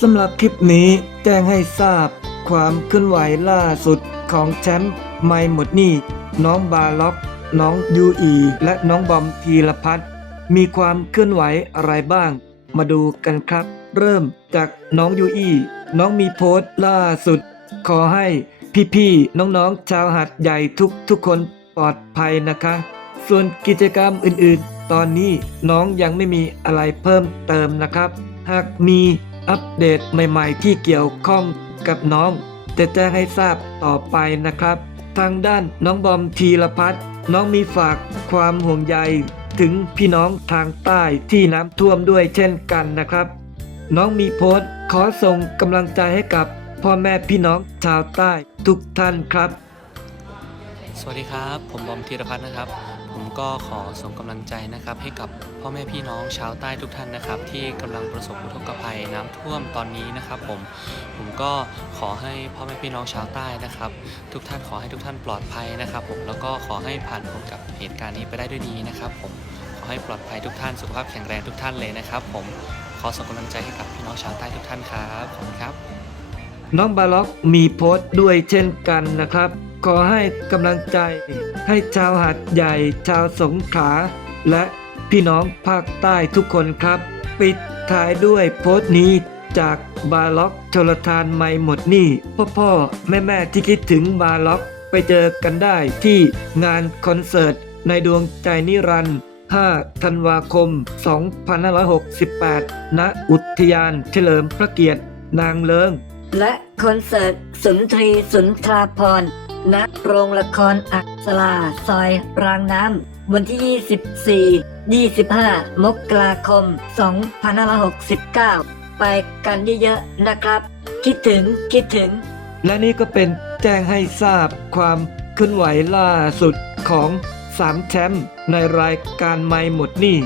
สำหรับคลิปนี้แจ้งให้ทราบความเคลื่อนไหวล่าสุดของแชมป์ไม่หมดนี่น้องบาล็อก น้องยูอีและน้องบอมธีรพัฒน์มีความเคลื่อนไหวอะไรบ้าง มาดูกันครับ เริ่มจากน้องยูอีน้องมีโพสต์ล่าสุด ขอให้พี่ๆน้องๆชาวหัดใหญ่ทุกทุกๆคนปลอดภัยนะคะ ส่วนกิจกรรมอื่นๆ ตอนนี้น้องยังไม่มีอะไรเพิ่มเติมนะครับ หากมี อัปเดตใหม่ๆที่เกี่ยวข้องกับน้อง จะแจ้งให้ทราบต่อไปนะครับ ทางด้านน้องบอมธีรพัฒน์น้องมีฝากความห่วงใยถึงพี่น้องทางใต้ที่น้ำท่วมด้วยเช่นกันนะครับ น้องมีโพสต์ขอส่งกำลังใจให้กับพ่อแม่พี่น้องชาวใต้ทุกท่านครับ สวัสดีครับ ผมบอมธีรพัฒน์นะครับ ผมก็ขอส่งกำลังใจนะครับ ให้กับพ่อแม่พี่น้องชาวใต้ทุกท่านนะครับ ที่กำลังประสบอุทกภัยน้ำท่วมตอนนี้นะครับ ผมผมก็ขอให้พ่อแม่พี่น้องชาวใต้นะครับ ทุกท่านขอให้ทุกท่านปลอดภัยนะครับ ผมแล้วก็ขอให้ผ่านพ้นกับเหตุการณ์นี้ไปได้ด้วยดีนะครับ ผมขอให้ปลอดภัยทุกท่านสุขภาพแข็งแรงทุกท่านเลยนะครับ ผมขอส่งกำลังใจให้กับพี่น้องชาวใต้ทุกท่านครับขอบคุณครับ น้องบาล็อกมีโพสต์ด้วยเช่นกันนะครับ ขอให้กำลังใจ ให้ชาวหาดใหญ่ ชาวสงขลาและพี่น้องภาคใต้ทุกคนครับ ปิดท้ายด้วยโพสต์นี้จากบาล็อกชลทานไม่หมดนี่ พ่อพ่อแม่แม่ที่คิดถึงบาล็อกไปเจอกันได้ที่งานคอนเสิร์ต ในดวงใจนิรันดร์5ธันวาคม 2568 ณ อุทยานเฉลิมพระเกียรติ นางเลิง และคอนเสิร์ตสุนทรีสุนทราพร ณโรงละครอักษราซอยรางน้ำ วันที่ 24 25 มกราคม 2569 ไปกันเยอะๆนะครับ คิดถึงคิดถึง และนี่ก็เป็นแจ้งให้ทราบความเคลื่อนไหวล่าสุดของสามแชมป์ในรายการไม่หมดหนี่